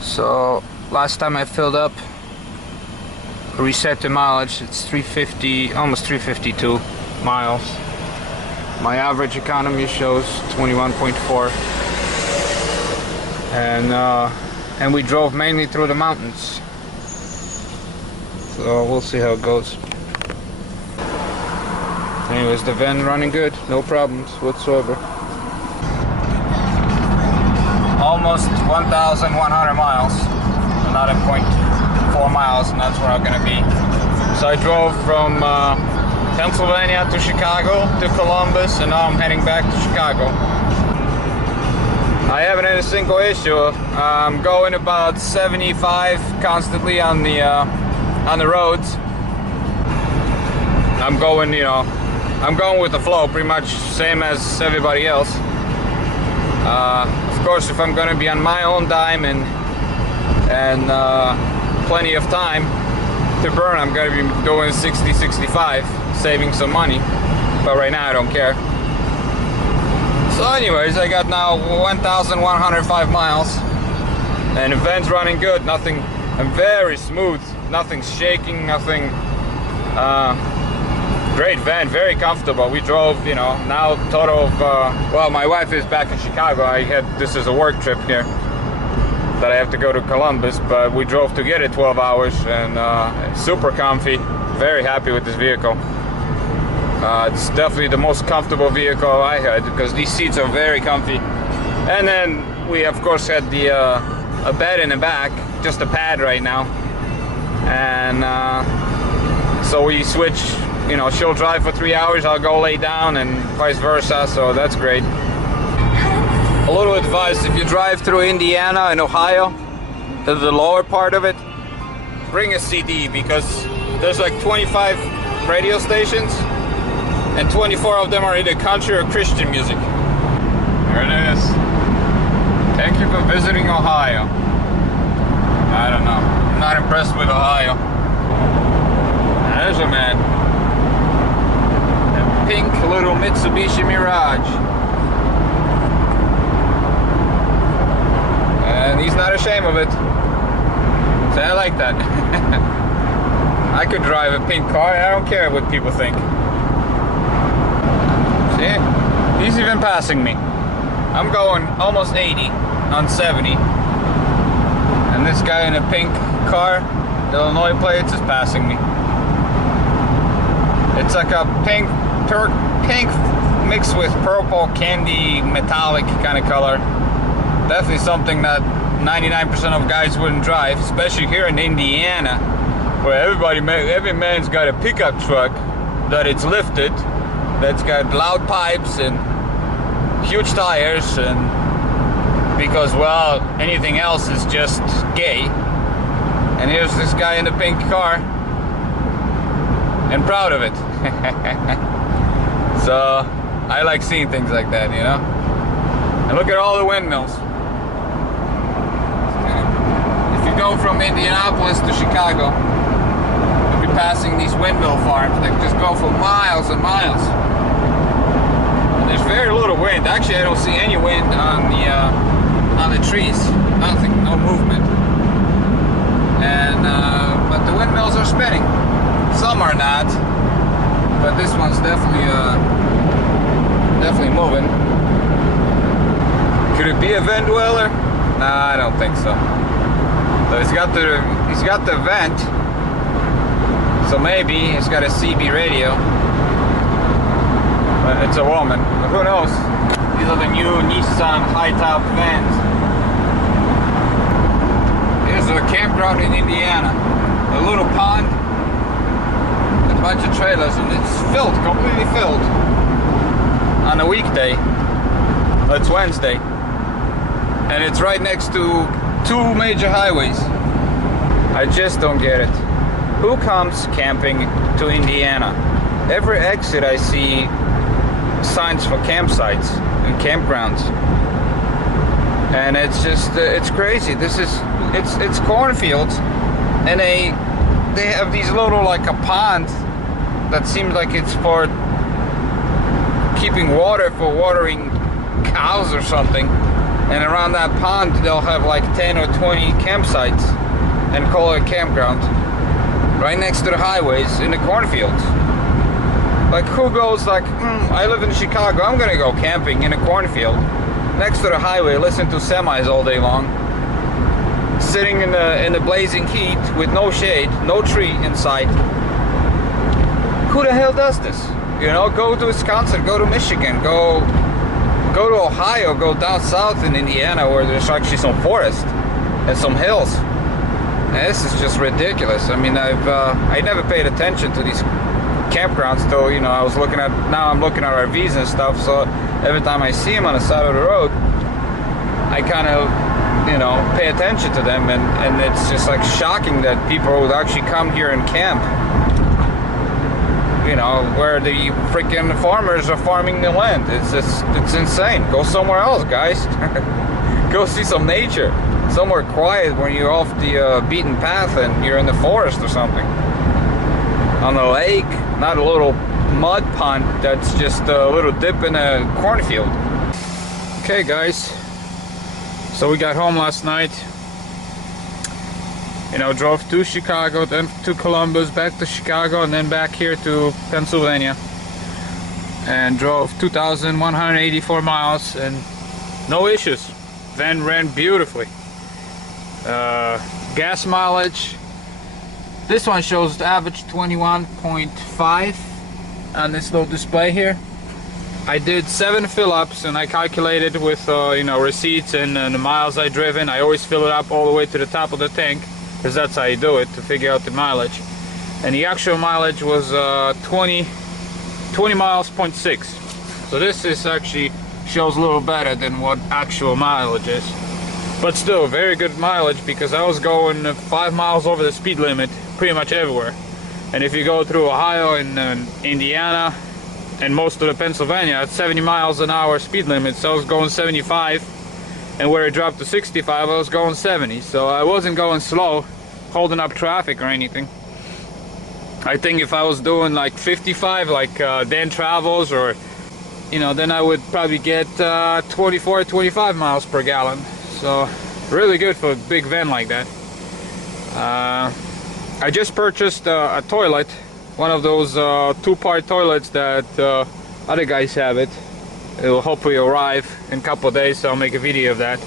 So last time I filled up, reset the mileage, it's 350, almost 352 miles. My average economy shows 21.4, and we drove mainly through the mountains. So we'll see how it goes. Anyways, the van running good, no problems whatsoever. Almost 1,100 miles, another 0.4 miles, and that's where I'm gonna be. So I drove from Pennsylvania to Chicago to Columbus, and now I'm heading back to Chicago. I haven't had a single issue. I'm going about 75 constantly on the roads. I'm going, I'm going with the flow, pretty much same as everybody else. Of course, if I'm going to be on my own dime and plenty of time to burn, I'm going to be doing 60, 65, saving some money. But right now, I don't care. So anyways, I got now 1,105 miles, and the van's running good. Nothing, I'm very smooth. Nothing's shaking, nothing. Great van, very comfortable. We drove, now total of, well, my wife is back in Chicago. This is a work trip here that I have to go to Columbus, but we drove together 12 hours, and super comfy. Very happy with this vehicle. It's definitely the most comfortable vehicle I had, because these seats are very comfy. And then we of course had a bed in the back, just a pad right now. And so we switch, she'll drive for 3 hours, I'll go lay down, and vice versa, so that's great. A little advice: if you drive through Indiana and Ohio, the lower part of it, bring a CD, because there's like 25 radio stations, and 24 of them are either country or Christian music. There it is. Thank you for visiting Ohio. I don't know. I'm not impressed with Ohio. There's a man. A pink little Mitsubishi Mirage. And he's not ashamed of it. So I like that. I could drive a pink car. I don't care what people think. See? He's even passing me. I'm going almost 80 on 70. And this guy in a pink car, the Illinois plates, is passing me. It's like a pink mixed with purple candy metallic kind of color. Definitely something that 99% of guys wouldn't drive, especially here in Indiana, where every man's got a pickup truck that it's lifted, that's got loud pipes and huge tires, and because, well, anything else is just gay. And here's this guy in the pink car, and proud of it. So I like seeing things like that, And look at all the windmills. If you go from Indianapolis to Chicago, you'll be passing these windmill farms that just go for miles and miles. And there's very little wind. Actually, I don't see any wind on the trees. Nothing, no movement. And but the windmills are spinning. Some are not, but this one's definitely moving. Could it be a vent dweller? Nah, I don't think so. So he's got the vent, so maybe he's got a CB radio. But it's a woman. But who knows? These are the new Nissan high-top vans. Here's a campground in Indiana. A little pond, a bunch of trailers, and it's filled, completely filled. On a weekday. It's Wednesday. And it's right next to 2 major highways. I just don't get it. Who comes camping to Indiana? Every exit I see signs for campsites and campgrounds. And it's just, it's crazy. It's cornfields, and they have these little, like a pond that seems like it's for keeping water, for watering cows or something. and around that pond they'll have like 10 or 20 campsites and call it a campground right next to the highways in the cornfields. Like, who goes like, I live in Chicago, I'm gonna go camping in a cornfield next to the highway, listen to semis all day long, sitting in the blazing heat with no shade, no tree in sight. Who the hell does this? You know, go to Wisconsin, go to Michigan, go to Ohio, go down south in Indiana where there's actually some forest and some hills. And this is just ridiculous. I mean, I never paid attention to these campgrounds till, you know, now I'm looking at RVs and stuff, so every time I see them on the side of the road, I kind of, you know, pay attention to them, and it's just like shocking that people would actually come here and camp, you know, where the freaking farmers are farming the land. It's insane. Go somewhere else, guys. Go see some nature, somewhere quiet where you're off the beaten path and you're in the forest or something, on a lake, not a little mud pond that's just a little dip in a cornfield. Okay guys, so we got home last night, you know, drove to Chicago, then to Columbus, back to Chicago, and then back here to Pennsylvania, and drove 2,184 miles and no issues. Van ran beautifully. Gas mileage, this one shows the average 21.5 on this little display here. I did 7 fill-ups and I calculated with you know, receipts and the miles I driven. I always fill it up all the way to the top of the tank, because that's how you do it, to figure out the mileage. And the actual mileage was 20 miles, 0.6. So this is actually shows a little better than what actual mileage is. But still, very good mileage, because I was going 5 miles over the speed limit pretty much everywhere. And if you go through Ohio and Indiana and most of the Pennsylvania, at 70 miles an hour speed limit, so I was going 75, and where it dropped to 65 I was going 70, so I wasn't going slow, holding up traffic or anything. I think if I was doing like 55 like Dan travels, or you know, then I would probably get 24, 25 miles per gallon. So really good for a big van like that. I just purchased a toilet, one of those 2-part toilets that other guys have it. It will hopefully arrive in a couple of days, so I'll make a video of that.